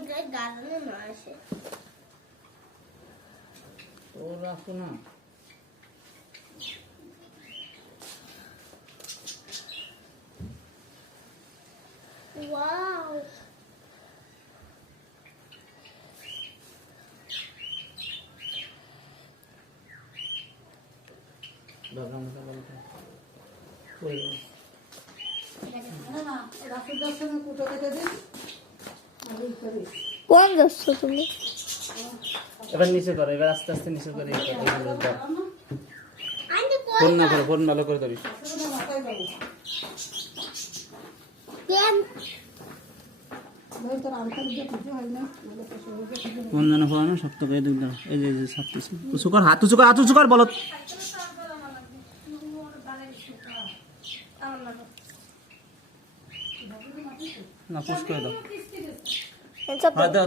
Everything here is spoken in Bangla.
দাঁড়ানো না আসে ও রাখো না ওয়াও দাঁড়ানো বলতে ওই না রাখি দর্শনে কুটো কেটে দিন আর এই করে কোন যাচ্ছ তুমি এবার নিচে করো এবার আস্তে আস্তে নিচে করে এইগুলো দাও আন্টি ফোন না করো ফোন ভালো করে ধরি আসলে মাথায় যাবো কেন ধর তোর আলকা দিয়ে পুজো হয় না বলে তো সহজে পুজো ফোন জানা ফোন শক্ত করে দুই দাও এই যে ছাড়তেছি উঁচু কর হাত উঁচু কর বলো না পুশ করে দাও এটা দাও